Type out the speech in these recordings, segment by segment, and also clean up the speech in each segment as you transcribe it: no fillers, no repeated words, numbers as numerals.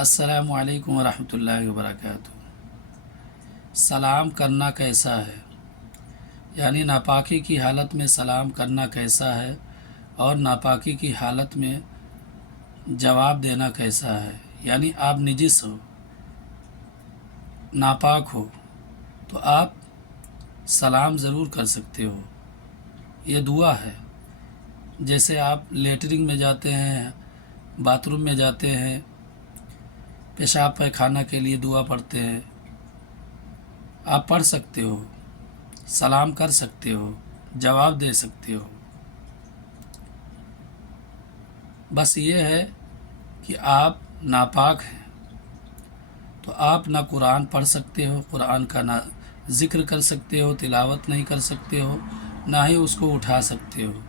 السلام علیکم ورحمۃ اللہ وبرکاتہ۔ سلام کرنا کیسا ہے، یعنی ناپاکی کی حالت میں سلام کرنا کیسا ہے اور ناپاکی کی حالت میں جواب دینا کیسا ہے۔ یعنی آپ نجس ہو، ناپاک ہو تو آپ سلام ضرور کر سکتے ہو، یہ دعا ہے۔ جیسے آپ لیٹرنگ میں جاتے ہیں، باتھ روم میں جاتے ہیں، پیشاب پیخانہ کے لیے دعا پڑھتے ہیں، آپ پڑھ سکتے ہو، سلام کر سکتے ہو، جواب دے سکتے ہو۔ بس یہ ہے کہ آپ ناپاک ہیں تو آپ نہ قرآن پڑھ سکتے ہو، قرآن کا نہ ذکر کر سکتے ہو، تلاوت نہیں کر سکتے ہو، نہ ہی اس کو اٹھا سکتے ہو۔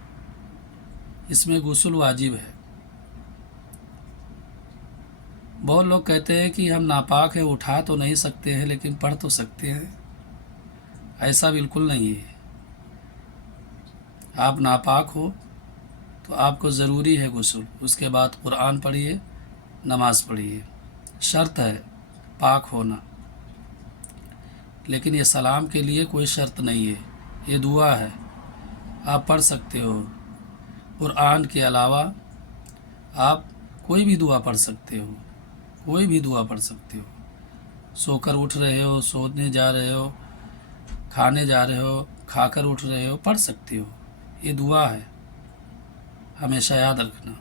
اس میں غسل واجب ہے۔ بہت لوگ کہتے ہیں کہ ہم ناپاک ہیں، اٹھا تو نہیں سکتے ہیں لیکن پڑھ تو سکتے ہیں۔ ایسا بالکل نہیں ہے۔ آپ ناپاک ہو تو آپ کو ضروری ہے غسل، اس کے بعد قرآن پڑھیے، نماز پڑھیے، شرط ہے پاک ہونا۔ لیکن یہ سلام کے لیے کوئی شرط نہیں ہے، یہ دعا ہے، آپ پڑھ سکتے ہو۔ قرآن کے علاوہ آپ کوئی بھی دعا پڑھ سکتے ہو، کوئی بھی دعا پڑھ سکتے ہو۔ سو کر اٹھ رہے ہو، سونے جا رہے ہو، کھانے جا رہے ہو، کھا کر اٹھ رہے ہو، پڑھ سکتے ہو، یہ دعا ہے، ہمیشہ یاد رکھنا۔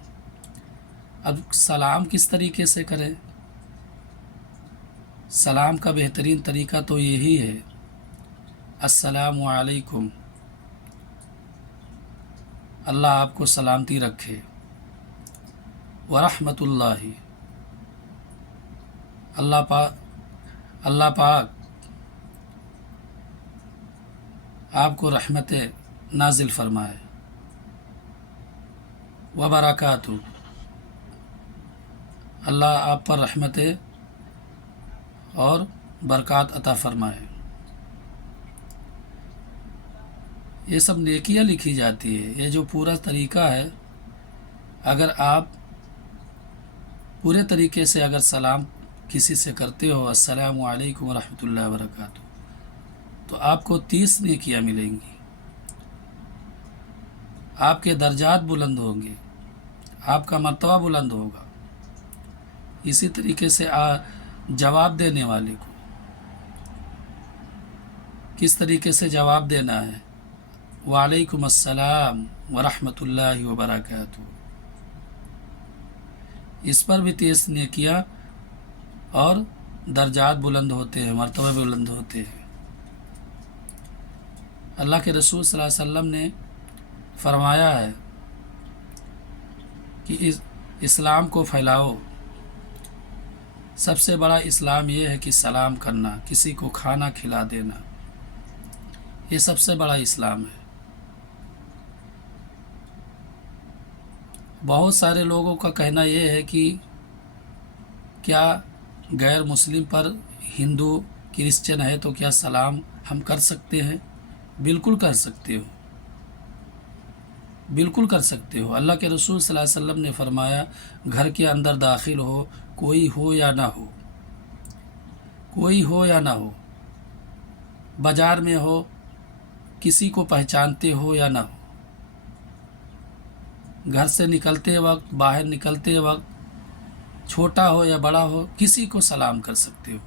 اب سلام کس طریقے سے کریں؟ سلام کا بہترین طریقہ تو یہی ہے، السلام علیکم، اللہ آپ کو سلامتی رکھے، ورحمۃ اللہ، اللہ پاک آپ کو رحمت نازل فرمائے، وبرکاتہ، اللہ آپ پر رحمت اور برکات عطا فرمائے۔ یہ سب نیکیاں لکھی جاتی ہے۔ یہ جو پورا طریقہ ہے، اگر آپ پورے طریقے سے اگر سلام کسی سے کرتے ہو، السلام علیکم ورحمۃ اللہ وبرکاتہ، تو آپ کو 30 نیکیاں ملیں گی، آپ کے درجات بلند ہوں گے، آپ کا مرتبہ بلند ہوگا۔ اسی طریقے سے جواب دینے والے کو کس طریقے سے جواب دینا ہے، وعلیکم السلام ورحمۃ اللہ وبرکاتہ، اس پر بھی 30 نیکیاں اور درجات بلند ہوتے ہیں، مرتبہ بلند ہوتے ہیں۔ اللہ کے رسول صلی اللہ علیہ وسلم نے فرمایا ہے کہ اسلام کو پھیلاؤ۔ سب سے بڑا اسلام یہ ہے کہ سلام کرنا، کسی کو کھانا کھلا دینا، یہ سب سے بڑا اسلام ہے۔ بہت سارے لوگوں کا کہنا یہ ہے کہ کیا غیر مسلم پر ہندو کرسچن ہے تو کیا سلام ہم کر سکتے ہیں؟ بالکل کر سکتے ہو، بالکل کر سکتے ہو۔ اللہ کے رسول صلی اللہ علیہ وسلم نے فرمایا، گھر کے اندر داخل ہو، کوئی ہو یا نہ ہو، کوئی ہو یا نہ ہو، بازار میں ہو، کسی کو پہچانتے ہو یا نہ ہو، گھر سے نکلتے وقت، باہر نکلتے وقت، چھوٹا ہو یا بڑا ہو، کسی کو سلام کر سکتے ہو،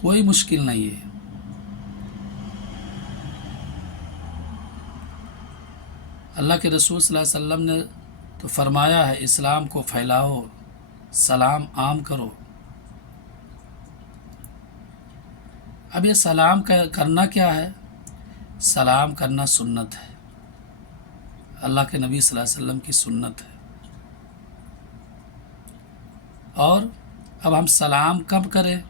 کوئی مشکل نہیں ہے۔ اللہ کے رسول صلی اللہ علیہ وسلم نے تو فرمایا ہے، اسلام کو پھیلاؤ، سلام عام کرو۔ اب یہ سلام کرنا کیا ہے؟ سلام کرنا سنت ہے، اللہ کے نبی صلی اللہ علیہ وسلم کی سنت ہے۔ اور اب ہم سلام کب کریں؟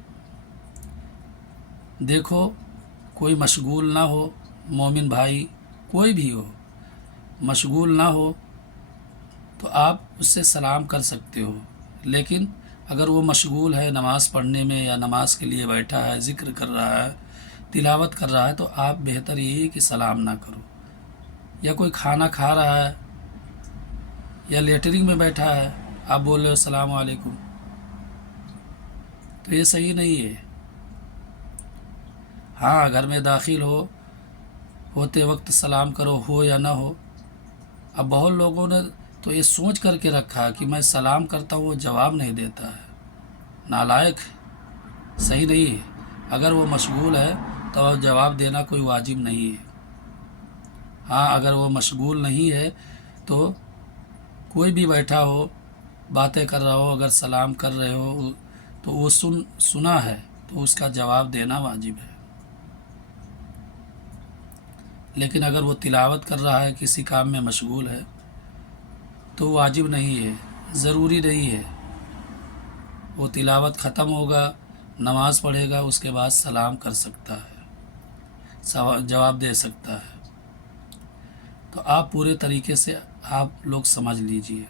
دیکھو، کوئی مشغول نہ ہو، مومن بھائی کوئی بھی ہو، مشغول نہ ہو تو آپ اس سے سلام کر سکتے ہو۔ لیکن اگر وہ مشغول ہے نماز پڑھنے میں، یا نماز کے لیے بیٹھا ہے، ذکر کر رہا ہے، تلاوت کر رہا ہے، تو آپ بہتر یہی ہے کہ سلام نہ کرو۔ یا کوئی کھانا کھا رہا ہے یا لیٹرنگ میں بیٹھا ہے آپ بول رہے ہو السلام علیکم، تو یہ صحیح نہیں ہے۔ ہاں، گھر میں داخل ہوتے وقت سلام کرو، ہو یا نہ ہو۔ اب بہت لوگوں نے تو یہ سوچ کر کے رکھا کہ میں سلام کرتا ہوں وہ جواب نہیں دیتا ہے، نالائق، صحیح نہیں ہے۔ اگر وہ مشغول ہے تو جواب دینا کوئی واجب نہیں ہے۔ ہاں، اگر وہ مشغول نہیں ہے تو کوئی بھی بیٹھا ہو، باتیں کر رہا ہو، اگر سلام کر رہے ہو تو وہ سنا ہے تو اس کا جواب دینا واجب ہے۔ لیکن اگر وہ تلاوت کر رہا ہے، کسی کام میں مشغول ہے، تو واجب نہیں ہے، ضروری نہیں ہے۔ وہ تلاوت ختم ہوگا، نماز پڑھے گا، اس کے بعد سلام کر سکتا ہے، جواب دے سکتا ہے۔ تو آپ پورے طریقے سے آپ لوگ سمجھ لیجئے۔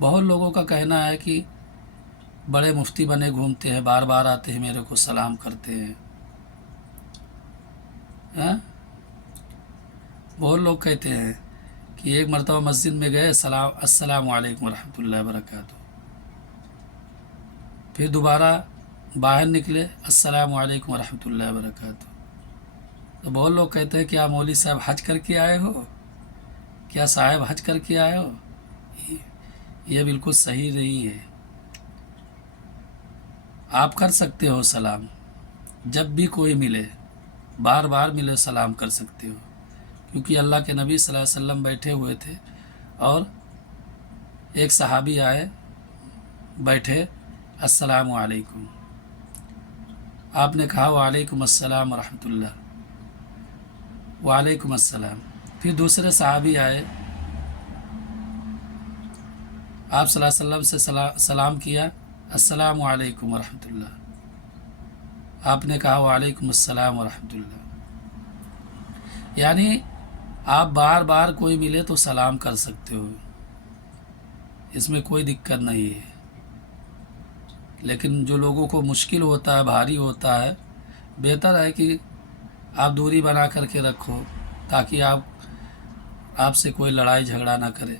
بہت لوگوں کا کہنا ہے کہ بڑے مفتی بنے گھومتے ہیں، بار بار آتے ہیں، میرے کو سلام کرتے ہیں۔ ہاں، بہت لوگ کہتے ہیں کہ ایک مرتبہ مسجد میں گئے، السلام علیکم ورحمۃ اللہ وبرکاتہ، پھر دوبارہ باہر نکلے، السلام علیکم ورحمۃ اللہ وبرکاتہ۔ تو بہت لوگ کہتے ہیں کیا مولوی صاحب حج کر کے آئے ہو، کیا صاحب حج کر کے آئے ہو؟ یہ بالکل صحیح نہیں ہے۔ آپ کر سکتے ہو سلام، جب بھی کوئی ملے، بار بار ملے سلام کر سکتے ہو، کیونکہ اللہ کے نبی صلی اللہ علیہ وسلم بیٹھے ہوئے تھے اور ایک صحابی آئے، بیٹھے، السلام علیکم، آپ نے کہا وعلیکم السلام ورحمۃ اللہ، وعلیکم السلام۔ پھر دوسرے صحابی آئے، آپ صلی اللہ علیہ وسلم سے سلام کیا، السلام علیکم ورحمۃ اللہ، آپ نے کہا وعلیکم السلام ورحمۃ اللہ۔ یعنی آپ بار بار کوئی ملے تو سلام کر سکتے ہو، اس میں کوئی دقت نہیں ہے۔ لیکن جو لوگوں کو مشکل ہوتا ہے، بھاری ہوتا ہے، بہتر ہے کہ آپ دوری بنا کر کے رکھو، تاکہ آپ سے کوئی لڑائی جھگڑا نہ کرے۔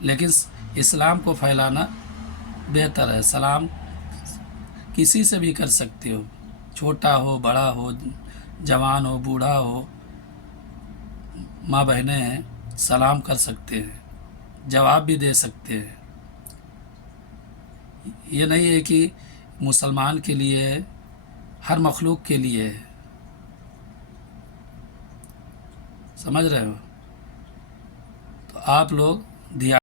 لیکن اسلام کو پھیلانا بہتر ہے۔ سلام کسی سے بھی کر سکتے ہو، چھوٹا ہو، بڑا ہو، جوان ہو، بوڑھا ہو، ماں بہنیں ہیں، سلام کر سکتے ہیں، جواب بھی دے سکتے ہیں۔ یہ نہیں ہے کہ مسلمان کے لیے ہے، ہر مخلوق کے لیے ہے، سمجھ رہے ہو؟ تو آپ لوگ دھیان